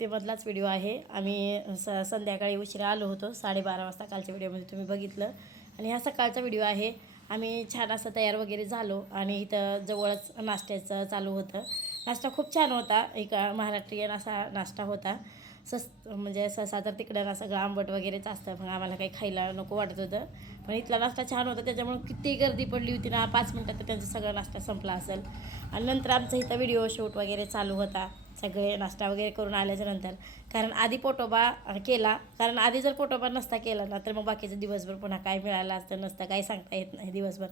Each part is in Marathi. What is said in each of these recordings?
मारुतीमधलाच व्हिडिओ आहे। आम्ही संध्याकाळी उशिरा आलो होतो, 12:30 वाजता कालच्या व्हिडिओमध्ये तुम्ही बघितलं। आणि हा सकाळचा व्हिडिओ आहे। आम्ही छान असं तयार वगैरे झालो आणि इथं जवळच नाश्त्याचं चालू होतं। नाश्ता खूप छान होता, एक महाराष्ट्रीयन असा नाश्ता होता। म्हणजे सहसा तर तिकडं ना सगळं आंबट वगैरेच असतं, पण आम्हाला काही खायला नको वाटत होतं। पण इथला नाश्ता छान होता, त्याच्यामुळे किती गर्दी पडली होती ना, 5 मिनिटात तर त्यांचा सगळा नाश्ता संपला असेल। आणि नंतर आमचा इथं व्हिडिओ शूट वगैरे चालू होता, सगळे नाश्ता वगैरे करून आल्याच्यानंतर। कारण आधी पोटोबा केला, कारण आधी जर पोटोबा नसता केला ना तर मग बाकीचं दिवसभर पुन्हा काय मिळालं असतं नसतं, काही सांगता येत नाही दिवसभर।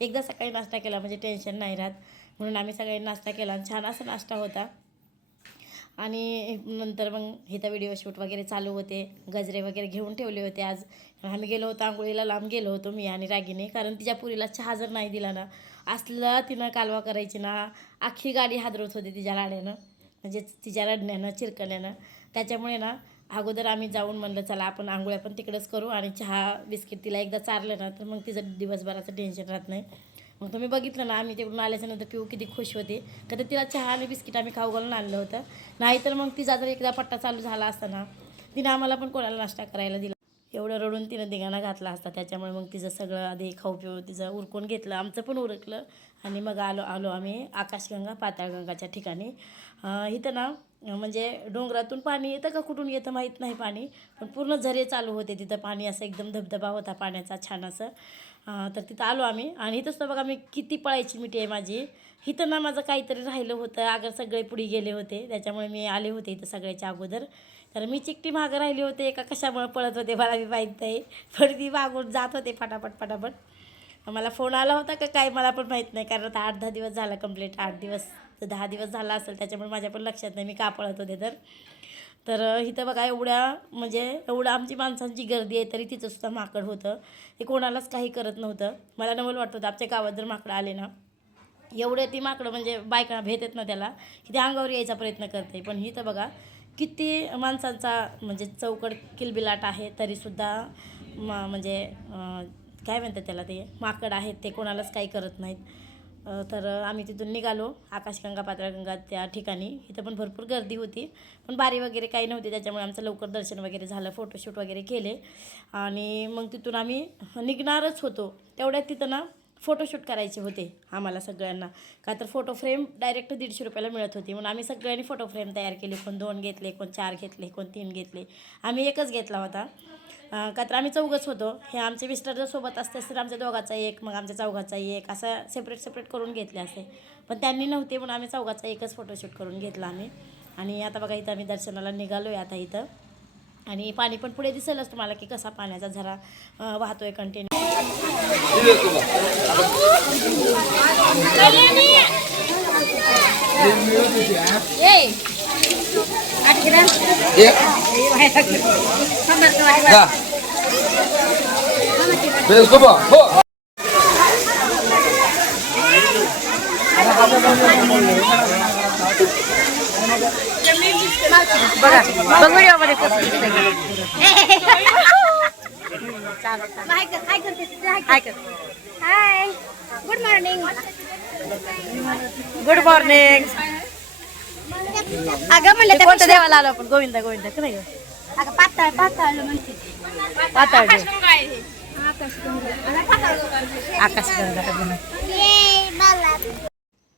एकदा सकाळी नाश्ता केला म्हणजे टेन्शन नाही राहत, म्हणून आम्ही सगळ्यांनी नाश्ता केला आणि छान असा नाश्ता होता। आणि नंतर मग इथं व्हिडिओ शूट वगैरे चालू होते, गजरे वगैरे घेऊन ठेवले होते। आज आम्ही गेलो होतो आंघोळीला, लांब गेलो होतो मी आणि रागीने, कारण तिच्या पुरीला चहा जर नाही दिला ना, असलं तिनं कालवा करायची ना, अख्खी गाडी हादरत होती तिच्या लाड्यानं, म्हणजे तिच्या रडण्यानं चिरकण्यानं। त्याच्यामुळे ना अगोदर आम्ही जाऊन म्हणलं चला आपण आंघोळ्या पण तिकडंच करू आणि चहा बिस्किट तिला एकदा चारलं ना तर मग तिचं दिवसभराचं टेन्शन राहत नाही। मग तुम्ही बघितलं ना, आम्ही तिकडून आल्याच्यानंतर पिऊ किती खुश होते, का तर तिला चहा आणि बिस्किट आम्ही खाऊ घालून आणलं होतं। नाहीतर मग तिचा जर एकदा पट्टा चालू झाला असता ना, तिनं आम्हाला पण कोणाला नाश्ता करायला दिला, एवढं रडून तिनं धिंगाणा घातला असता। त्याच्यामुळे मग तिचं सगळं आधी खाऊ पिऊ तिचं उरकून घेतलं, आमचं पण उरकलं आणि मग आलो आम्ही आकाशगंगा पाताळगंगाच्या ठिकाणी। इथं ना म्हणजे डोंगरातून पाणी येतं का कुठून येतं माहीत नाही पाणी, पण पूर्ण झरे चालू होते तिथं, पाणी असं एकदम धबधबा होता पाण्याचा छान असं। तर तिथं आलो आम्ही आणि इथंच तर बघा मी किती पळायची मिठी आहे माझी। इथं ना माझं काहीतरी राहिलं होतं, अगर सगळे पुढे गेले होते त्याच्यामुळे मी आले होते इथं सगळ्याच्या अगोदर। तर मी चिकटी मागं राहिली होते का कशामुळे पळत होते मला बी माहीत नाही, पण ती मागून जात होते फटाफट। मला फोन आला होता का काय मला पण माहीत नाही, कारण आता 8-10 दिवस झाला कंप्लीट, 8 दिवस तर 10 दिवस झाला असेल, त्याच्यामुळे माझ्या पण लक्षात नाही मी का पळत होते तर इथं बघा म्हणजे एवढं आमची माणसांची गर्दी आहे तरी तिथंसुद्धा माकड होतं, ते कोणालाच काही करत नव्हतं। मला नवल वाटत होतं आमच्या गावात जर माकडं आले ना, एवढे ती माकडं म्हणजे बायका भेट आहेत ना त्याला, की ते अंगावर यायचा प्रयत्न करते। पण इथं बघा किती माणसांचा म्हणजे चौकड किलबिलाट आहे, तरीसुद्धा म्हणजे काय म्हणतात त्याला, ते माकड आहेत ते कोणालाच काही करत नाहीत। तर आम्ही तिथून निघालो आकाशगंगा पाताळगंगा त्या ठिकाणी। इथं पण भरपूर गर्दी होती, पण बारी वगैरे काही नव्हती, त्याच्यामुळे आमचं लवकर दर्शन वगैरे झालं, फोटोशूट वगैरे केले आणि मग तिथून आम्ही निघणारच होतो। तेवढ्यात तिथं ना फोटोशूट करायचे होते आम्हाला सगळ्यांना, का तर फोटो फ्रेम डायरेक्ट 150 रुपयाला मिळत होती, म्हणून आम्ही सगळ्यांनी फोटो फ्रेम तयार केले। कोण 2 घेतले, कोण 4 घेतले, कोण 3 घेतले, आम्ही एकच घेतला होता। का तर आम्ही चौघच होतो, हे आमचे मिस्टर जर सोबत असते तर आमच्या दोघाचा एक, मग आमच्या चौघाचा एक, असं सेपरेट करून घेतले असते, पण त्यांनी नव्हते म्हणून आम्ही चौघाचा एकच फोटोशूट करून घेतला आम्ही। आणि आता बघा इथं आम्ही दर्शनाला निघालो आहे आता इथं, आणि पाणी पण पुढे दिसेलच तुम्हाला की कसा पाण्याचा झरा वाहतोय कंटिन्यू। बघा बघ व्हिडिओमध्ये हाय गुड मॉर्निंग अगं म्हणलं कोणत्या देवाला आलो आपण, गोविंदा का नाही अगं पाताळ म्हणते आकाशगंगा।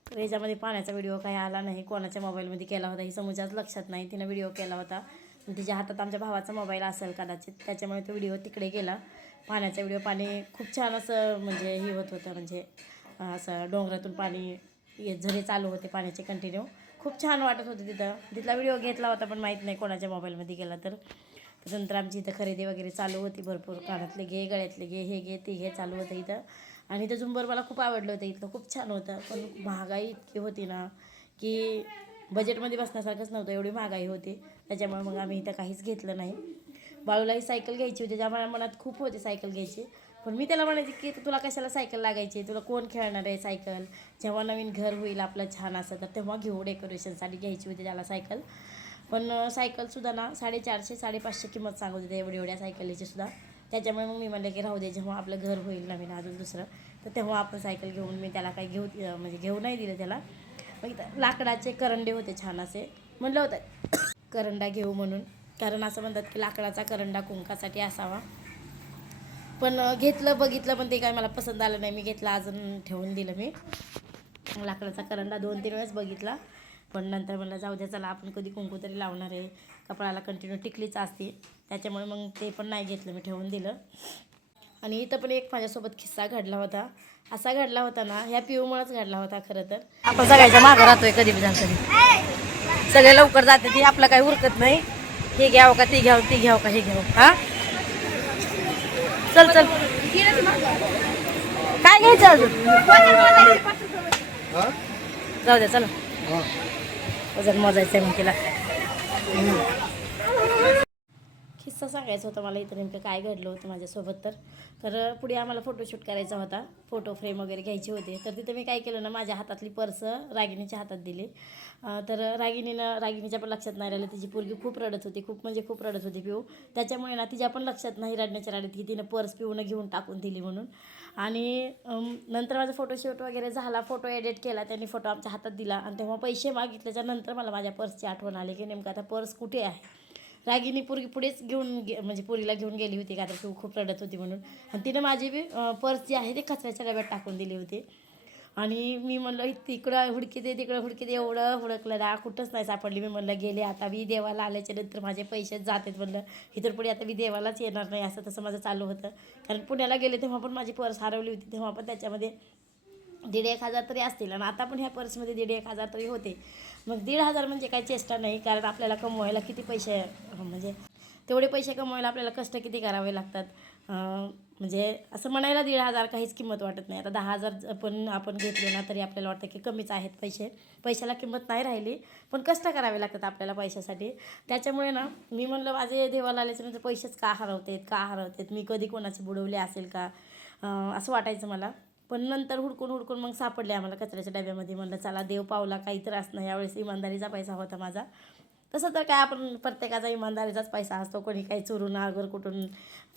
तर याच्यामध्ये पाण्याचा व्हिडिओ काही आला नाही, कोणाच्या मोबाईलमध्ये केला होता ही समजाच लक्षात नाही, तिनं व्हिडिओ केला होता। तिच्या हातात आमच्या भावाचा मोबाईल असेल कदाचित, त्याच्यामुळे तो व्हिडिओ तिकडे गेला पाण्याचा व्हिडिओ। पाणी खूप छान असं म्हणजे हे होत होतं, म्हणजे असं डोंगरातून पाणी झरे चालू होते पाण्याचे कंटिन्यू, खूप छान वाटत होते तिथं। तिथला व्हिडिओ घेतला होता पण माहीत नाही कोणाच्या मोबाईलमध्ये गेला। तर नंतर आमची इथं खरेदी वगैरे चालू होती, भरपूर कानातले घे, गळ्यातले घे, हे घे ते घे चालू होतं इथं। आणि इथं झुंबर मला खूप आवडलं होतं, इथलं खूप छान होतं, पण महागाई इतकी होती ना की बजेटमध्ये बसण्यासारखंच नव्हतं, एवढी महागाई होती। त्याच्यामुळे मग आम्ही इथं काहीच घेतलं नाही। बाळूलाही सायकल घ्यायची होती, ज्या मनात खूप होती सायकल घ्यायची, पण मी त्याला म्हणायचे की तुला कशाला सायकल लागायची, तुला कोण खेळणार आहे सायकल, जेव्हा नवीन घर होईल आपलं छान असं तर तेव्हा घेऊ, डेकोरेशनसाठी घ्यायची होती त्याला सायकल। पण सायकलसुद्धा ना 450-550 किंमत सांगत होते एवढ्या सायकलीची सुद्धा। त्याच्यामुळे मग मी म्हणलं की राहू दे, जेव्हा आपलं घर होईल नवीन अजून दुसरं तर तेव्हा आपण सायकल घेऊन, मी त्याला काही घेऊ नाही दिलं त्याला। मग इथं लाकडाचे करंडे होते छान असे, म्हणलं होतं करंडा घेऊ म्हणून, कारण असं म्हणतात की लाकडाचा करंडा कुंकासाठी असावा. पण घेतलं बघितलं पण ते काय मला पसंत आलं नाही. मी घेतलं अजून ठेवून दिलं मी लाकडाचा करंडा 2-3 वेळेस बघितला. पण नंतर मला जाऊ द्या चला आपण कधी कुंकू तरी लावणार आहे, कपाळाला कंटिन्यू टिकलीच असते, त्याच्यामुळे मग ते पण नाही घेतलं, मी ठेवून दिलं. आणि इथं पण एक माझ्यासोबत किस्सा घडला होता. असा घडला होता ना, ह्या पिऊमुळेच घडला होता खरं तर. आपण सगळ्याच्या मागं राहतोय कधी बी कधी, सगळे लवकर जाते ती, आपलं काही उरकत नाही. हे घ्यावं का ते घ्यावं, ते घ्यावं का हे घ्यावं. हा चल चल, काय घ्यायचं अजून, जाऊ द्या चला, वजन मोजायचं आहे मग तिला. किस्सा सांगायचा होता मला इथं नेमकं काय घडलं होतं माझ्यासोबत. तर पुढे आम्हाला फोटोशूट करायचा होता, फोटो फ्रेम वगैरे घ्यायचे होते. तर तिथं मी काय केलं ना, माझ्या हातातली पर्स रागिणीच्या हातात दिली. तर रागिणीच्या पण लक्षात नाही राहिलं, तिची पोरगी खूप रडत होती, खूप म्हणजे खूप रडत होती पिऊ. त्याच्यामुळे ना तिच्या पण लक्षात नाही रडण्याच्या रडत की तिनं पर्स पिऊनं घेऊन टाकून दिली म्हणून. आणि नंतर माझा फोटोशूट वगैरे झाला, फोटो एडिट केला, त्यांनी फोटो आमच्या हातात दिला. आणि तेव्हा पैसे मागितल्याच्या नंतर मला माझ्या पर्सची आठवण आली की नेमकं आता पर्स कुठे आहे. रागिनी पोरगी पुढेच म्हणजे पोरीला घेऊन गेली होती, का तर तू खूप रडत होती म्हणून. आणि तिने माझी बी पर्स जी आहे ते कचऱ्याच्या डब्यात टाकून दिली होती. आणि मी म्हणलं तिकडं हुडकीते तिकडं हुडकीते, एवढं हुडकलं ना कुठंच नाही सापडली. मी म्हणलं गेले आता मी देवाला आल्याच्या नंतर माझे पैसेच जातात, म्हणलं इतर पुढे आता मी देवालाच येणार नाही, असं तसं माझं चालू होतं. कारण पुण्याला गेले तेव्हा पण माझी पर्स हरवली होती, तेव्हा पण त्याच्यामध्ये 1,500 तरी असतील. आणि आता पण ह्या पर्समध्ये 1,500 तरी होते. मग 1,500 म्हणजे काही चेष्टा नाही, कारण आपल्याला कमवायला किती पैसे, म्हणजे तेवढे पैसे कमवायला आपल्याला कष्ट किती करावे लागतात. म्हणजे असं म्हणायला 1,500 काहीच किंमत वाटत नाही. आता 10,000 पण आपण घेतले ना तरी आपल्याला वाटतं की कमीच आहेत पैसे, पैशाला किंमत नाही राहिली, पण कष्ट करावे लागतात आपल्याला पैशासाठी. त्याच्यामुळे ना मी म्हणलं माझे देवाला आल्याच्या नंतर पैसेच का हरवतात, मी कधी कोणाचे बुडवले असेल का, असं वाटायचं मला. पण नंतर हुडकून मग सापडले आम्हाला कचऱ्याच्या डब्यामध्ये. म्हणलं चला देव पावला, काही त्रास नाही. यावेळेस इमानदारीचा पैसा होता माझा. तसं तर काय आपण प्रत्येकाचा इमानदारीचाच पैसा असतो, कोणी काही चोरून अगर कुठून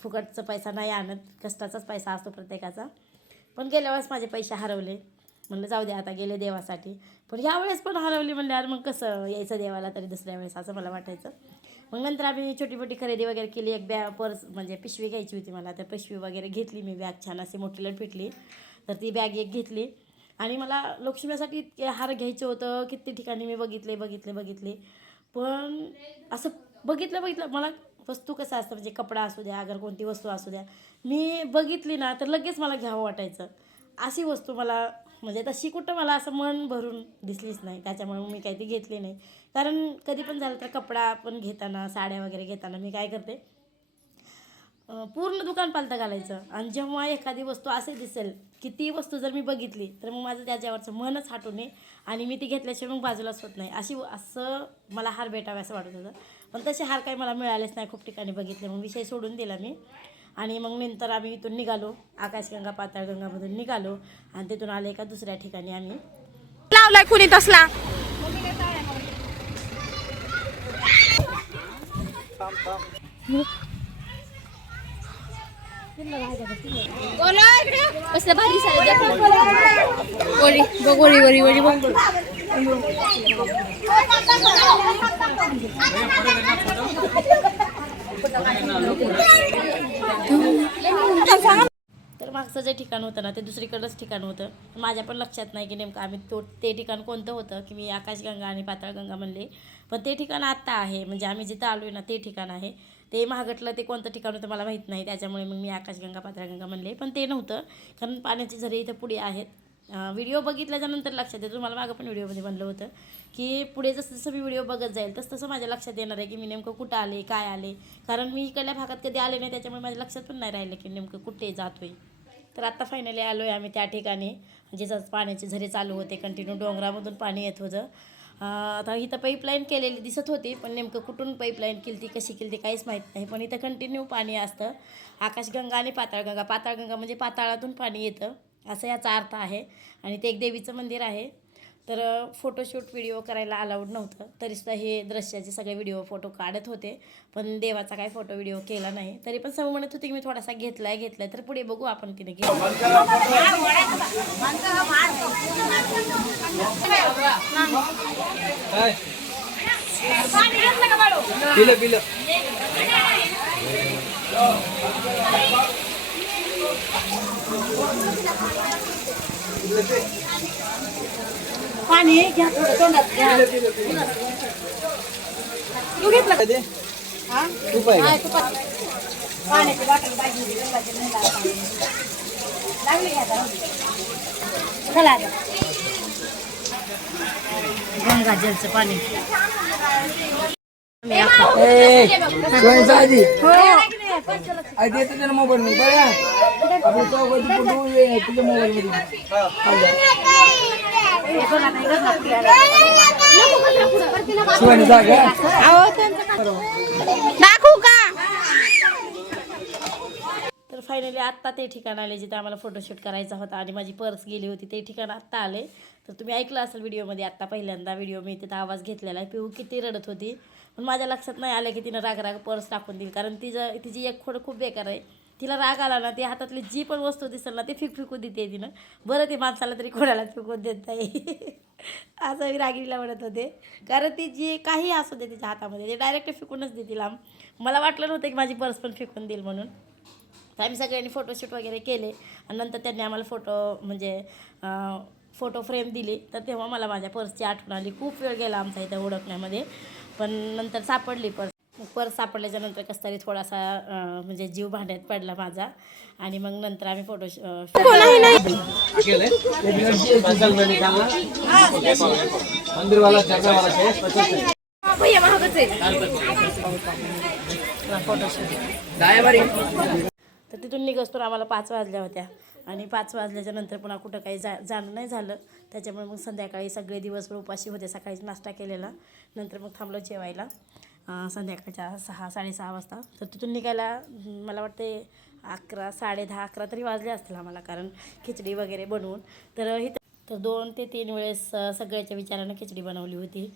फुकटचा पैसा नाही आणत, कष्टाचाच पैसा असतो प्रत्येकाचा. पण गेल्या वेळेस माझे पैसे हरवले, म्हणलं जाऊ दे आता गेले देवासाठी. पण यावेळेस पण हरवली म्हणल्यावर मग कसं यायचं देवाला तरी दुसऱ्या वेळेस, असं मला वाटायचं. मग नंतर आम्ही छोटी मोठी खरेदी वगैरे केली. एक पर्स म्हणजे पिशवी घ्यायची होती मला, तर पिशवी वगैरे घेतली मी, बॅग छान अशी मोठी फिटली, तर ती बॅग एक घेतली. आणि मला लक्ष्मीसाठी इतके हार घ्यायचं होतं, किती ठिकाणी मी बघितले. पण असं बघितलं मला वस्तू कसं असतं, म्हणजे कपडा असू द्या, अगर कोणती वस्तू असू द्या, मी बघितली ना तर लगेच मला घ्यावं वाटायचं. अशी वस्तू मला म्हणजे तशी कुठं मला असं मन भरून दिसलीच नाही, त्याच्यामुळे मी काही ती घेतली नाही. कारण कधी पण झालं तर कपडा पण घेताना, साड्या वगैरे घेताना मी काय करते, पूर्ण दुकान पालतं घालायचं. आणि जेव्हा एखादी वस्तू असे दिसेल की ती वस्तू जर मी बघितली तर मग माझं त्याच्यावरचं मनच हटू नये आणि मी ती घेतल्याशिवाय मग बाजूलाच होत नाही. असं मला हार भेटावे असं वाटत होतं. पण तसे हार काही मला मिळालेच नाही, खूप ठिकाणी बघितले, मग विषय सोडून दिला मी. आणि मग नंतर आम्ही इथून निघालो, आकाशगंगा पाताळगंगामधून निघालो. आणि तिथून आले एका दुसऱ्या ठिकाणी आम्ही लावलाय कुणी तसला. कसलं भारी वरी बघ. तर मागचं जे ठिकाण होतं ना ते दुसरीकडंच ठिकाण होतं. माझ्या पण लक्षात नाही की नेमकं आम्ही ते ठिकाण कोणतं होतं, की मी आकाशगंगा आणि पाताळगंगा म्हणले. पण ते ठिकाण आत्ता आहे, म्हणजे आम्ही जिथं आलो आहे ना ते ठिकाण आहे. ते महागटलं ते कोणतं ठिकाण होतं मला माहीत नाही, त्याच्यामुळे मग मी आकाशगंगा पाताळगंगा म्हणले. पण ते नव्हतं, कारण पाण्याचे झरे इथं पुढे आहेत. व्हिडिओ बघितल्याच्यानंतर लक्षात येतं, तुम्हाला मागं पण व्हिडिओमध्ये म्हणलं होतं की पुढे जसं मी व्हिडिओ बघत जाईल तसं माझ्या लक्षात येणार आहे की मी नेमकं कुठं आले, काय आले. कारण मी इकडल्या भागात कधी आले नाही, त्याच्यामुळे माझ्या लक्षात पण नाही राहिलं की नेमकं कुठे जातो आहे. तर आत्ता फायनली आलो आहे आम्ही त्या ठिकाणी जिथं पाण्याचे झरे चालू होते, कंटिन्यू डोंगरामधून पाणी येत होतं. आता इथं पाईपलाईन केलेली दिसत होती, पण नेमकं कुठून पाईपलाईन केली ती, कशी केली ती काहीच माहीत नाही. पण इथं कंटिन्यू पाणी असतं. आकाशगंगा आणि पाताळगंगा म्हणजे पाताळातून पाणी येतं असं याचा अर्थ आहे. आणि ते एक देवीचं मंदिर आहे. तर फोटोशूट व्हिडिओ करायला अलाउड नव्हतं, तरीसुद्धा हे दृश्याचे सगळे फोटो काढत होते. पण देवाचा काय फोटो व्हिडिओ केला नाही. तरी पण सगळं म्हणत होते की मी थोडासा घेतलाय, तर पुढे बघू आपण तिने घेऊ. पिलं पिलं पाणी घ्या थोडं तोंडात घ्या. तू घेतलं का? ते हा? तूप आहे का? हा, तुपात. पाण्याची बॉटल पाहिजे होती, गंगाजल नाही लागली. लागली का आता? चला आता. गंगाजलचं पाणी शिवायचं आधी आधी येतं त्याला मोबाईल मध्ये बघा आपलं चौकटी फोटो तुझ्या मोबाईल मध्ये शिवानी जागा दाखवू का? तर फायनली आत्ता ते ठिकाण आले जिथे आम्हाला फोटोशूट करायचा होता आणि माझी पर्स गेली होती. ते ठिकाण आत्ता आले. तर तुम्ही ऐकलं असेल व्हिडिओमध्ये, आत्ता पहिल्यांदा व्हिडिओ मी तिथं आवाज घेतलेला आहे. पिहू किती रडत होती, पण माझ्या लक्षात नाही आलं की तिनं राग पर्स टाकून दिली. कारण तिची एक खोड खूप बेकार आहे. तिला राग आला ना, ती हातातली जी पण वस्तू दिसेल ना, ती फेकून देते तिनं. बरं ती माणसाला तरी कोणाला फेकून देत नाही असं मी रागिणीला म्हणत होते. कारण ती जी काही असू दे तिच्या हातामध्ये, ते डायरेक्ट फेकूनच देते लांब. मला वाटलं नव्हतं की माझी पर्स पण फेकून देईल म्हणून. तर आम्ही सगळ्यांनी फोटोशूट वगैरे केले आणि नंतर त्यांनी आम्हाला फोटो फ्रेम दिली. तर तेव्हा मला माझ्या पर्सची आठवण आली. खूप वेळ गेला आमचा इथं ओळखण्यामध्ये, पण नंतर सापडली पर्स. पर्स सापडल्याच्या नंतर कसं तरी थोडासा म्हणजे जीव भांड्यात पडला माझा. आणि मग नंतर आम्ही मंदिरवाला चर्चावाला भैया महागच आहे. तर तिथून निघसतो आम्हाला 5 वाजल्या होत्या. आणि 5 वाजल्याच्या नंतर पुन्हा कुठं काही जाणं नाही झालं. त्याच्यामुळे मग संध्याकाळी सगळे दिवसभर उपाशी होते. सकाळीच नाश्ता केलेला, नंतर मग थांबलो जेवायला संध्याकाळच्या 6-6:30 वाजता. तर तिथून निघायला मला वाटते 11, 10:30, 11 तरी वाजले असतील आम्हाला, कारण खिचडी वगैरे बनवून. तर 2 ते 3 वेळेस सगळ्याच्या विचारानं खिचडी बनवली होती.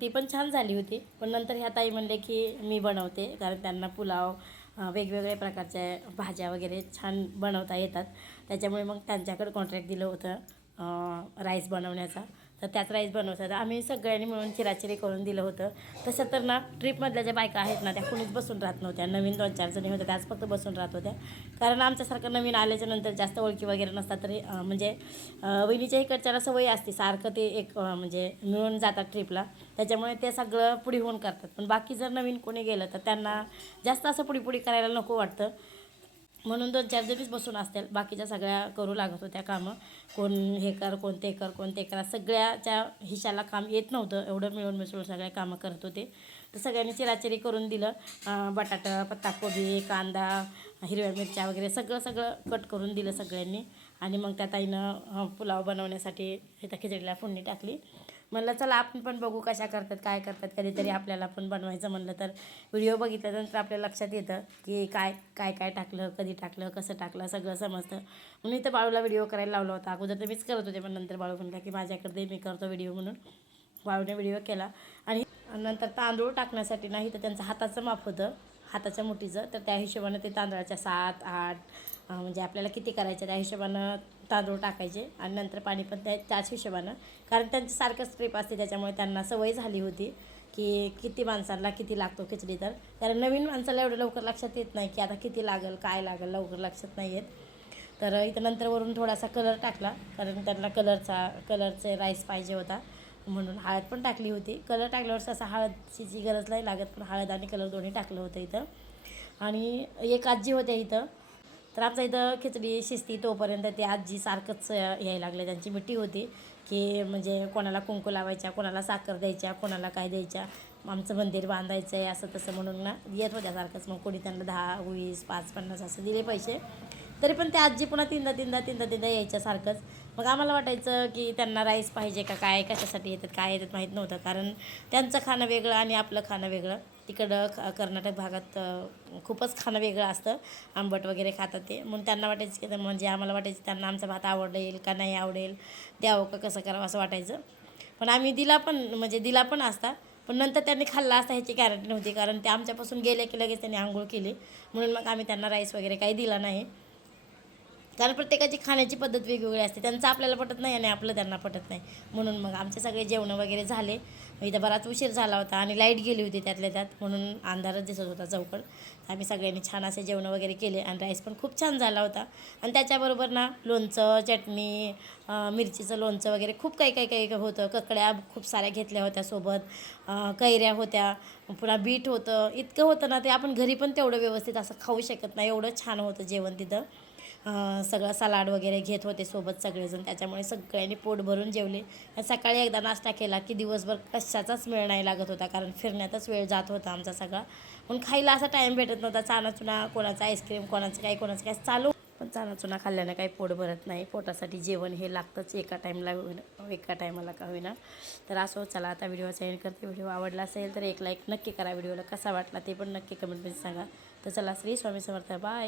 ती पण छान झाली होती. पण नंतर ह्या ताई म्हणले की मी बनवते, कारण त्यांना पुलाव वेगवेगळ्या प्रकारच्या भाज्या वगैरे छान बनवता येतात. त्याच्यामुळे मग त्यांच्याकडे कॉन्ट्रॅक्ट दिलं होतं राईस बनवण्याचा. तर त्याच राईस बनवतात आम्ही सगळ्यांनी मिळून चिराचिरी करून दिलं होतं. तसं तर ना ट्रिपमधल्या ज्या बायका आहेत ना, त्या कोणीच बसून राहत नव्हत्या. नवीन 2-4 जणी होत्या, त्याच फक्त बसून राहत होत्या. कारण आमच्यासारखं नवीन आल्याच्या नंतर जास्त ओळखी वगैरे नसतात. तरी म्हणजे वहिनीच्या इकडच्याला सवय असते सारखं ते एक म्हणजे मिळून जातात ट्रिपला. त्याच्यामुळे ते सगळं पुढे होऊन करतात. पण बाकी जर नवीन कोणी गेलं तर त्यांना जास्त असं पुढी करायला नको वाटतं. म्हणून 2-4 जणीच बसून असतील, बाकीच्या सगळ्या करू लागत होत्या कामं. कोण हे कर, कोण ते कर, कोण ते करा. सगळ्याच्या हिशाला काम येत नव्हतं, एवढं मिळून मिसळून सगळ्या कामं करत होते. तर सगळ्यांनी चिराचिरी करून दिलं. बटाटा, पत्ताकोबी, कांदा, हिरव्या मिरच्या वगैरे सगळं कट करून दिलं सगळ्यांनी. आणि मग त्या ताईनं पुलाव बनवण्यासाठी इथं खिचडीला फोडणी टाकली. म्हणलं चला आपण पण बघू कशा करतात, काय करतात. कधीतरी आपल्याला पण बनवायचं म्हणलं तर व्हिडिओ बघितल्यानंतर आपल्या लक्षात येतं की काय टाकलं, कधी टाकलं, कसं टाकलं, सगळं समजतं. म्हणून इथं बाळूला व्हिडिओ करायला लावला होता. अगोदर तर मीच करत होते, पण नंतर बाळू म्हणला की माझ्याकडे मी करतो व्हिडिओ, म्हणून बाळूने व्हिडिओ केला. आणि नंतर तांदूळ टाकण्यासाठी नाही तर त्यांचं हाताचं माप होतं, हाताच्या मुठीचं. तर त्या हिशोबानं ते तांदळाच्या 7-8 म्हणजे आपल्याला किती करायचं त्या हिशोबानं तांदूळ टाकायचे. आणि नंतर पाणी पण त्याच हिशोबानं, कारण त्यांची सारखंच ट्रिप असते. त्याच्यामुळे त्यांना सवय झाली होती की किती माणसांना किती लागतो खिचडी. तर कारण नवीन माणसाला एवढं लवकर लक्षात येत नाही की आता किती लागेल, काय लागेल, लवकर लक्षात नाही येत. तर इथं नंतर वरून थोडासा कलर टाकला, कारण त्यांना कलरचे राईस पाहिजे होता, म्हणून हळद पण टाकली होती. कलर टाकल्यावर असं हळदची गरज नाही लागत, पण हळद आणि कलर दोन्ही टाकलं होतं इथं. आणि एक आजी होत्या इथं. तर आमचा इथं खिचडी शिजती तोपर्यंत ते आजी सारखंच यायला लागले. त्यांची मिठी होती की म्हणजे कोणाला कुंकू लावायच्या, कोणाला साखर द्यायच्या, कोणाला काय द्यायच्या, आमचं मंदिर बांधायचं आहे असं तसं म्हणून ना येत होत्या सारखंच. मग कोणी त्यांना 10, 20, 5, 50 असं दिले पैसे. तरी पण त्या आजी पुन्हा तीनदा यायच्या सारखंच. मग आम्हाला वाटायचं की त्यांना राईस पाहिजे का काय, कशासाठी येतात, काय येतात माहीत नव्हतं. कारण त्यांचं खाणं वेगळं आणि आपलं खाणं वेगळं. तिकडं कर्नाटक भागात खूपच खाणं वेगळं असतं, आंबट वगैरे खातात ते. म्हणून त्यांना वाटायचं की म्हणजे आम्हाला वाटायचं त्यांना आमचा भात आवडेल का नाही आवडेल, द्यावं का कसं करावं असं वाटायचं. पण आम्ही दिला पण असता. पण नंतर त्यांनी खाल्ला असता ह्याची गॅरंटी नव्हती, कारण ते आमच्यापासून गेले की लगेच त्यांनी आंघोळ केली. म्हणून मग आम्ही त्यांना राईस वगैरे काही दिला नाही. कारण प्रत्येकाची खाण्याची पद्धत वेगवेगळी असते, त्यांचं आपल्याला पटत नाही आणि आपलं त्यांना पटत नाही. म्हणून मग आमचे सगळे जेवणं वगैरे झाले. इथं बराच उशीर झाला होता आणि लाईट गेली होती त्यातल्या त्यात, म्हणून अंधारच दिसत होता चौकड. आम्ही सगळ्यांनी छान असे जेवणं वगैरे केले आणि राईस पण खूप छान झाला होता. आणि त्याच्याबरोबर ना लोणचं, चटणी, मिरचीचं लोणचं वगैरे खूप काही होतं. ककड्या खूप साऱ्या घेतल्या होत्या सोबत, कैऱ्या होत्या, पुन्हा बीट होतं. इतकं होतं ना ते आपण घरी पण तेवढं व्यवस्थित असं खाऊ शकत नाही, एवढं छान होतं जेवण तिथं. सगळं सलाड वगैरे घेत होते सोबत सगळेजण, त्याच्यामुळे सगळ्यांनी पोट भरून जेवले. सकाळी एकदा नाश्ता केला की दिवसभर कशाचाच वेळ नाही लागत होता, कारण फिरण्यातच वेळ जात होता आमचा सगळा. म्हणून खायला असा टाईम भेटत नव्हता. चानाचुना, कोणाचा आईस्क्रीम, कोणाचं काय चालू. पण चानाचुना खाल्ल्यानं काही पोट भरत नाही. पोटासाठी जेवण हे लागतंच एका टायमाला का होईना. तर असो, चला आता व्हिडिओचा एंड करते. व्हिडिओ आवडला असेल तर एक लाईक नक्की करा. व्हिडिओला कसा वाटला ते पण नक्की कमेंटमध्ये सांगा. तर चला, श्री स्वामी समर्थ, बाय.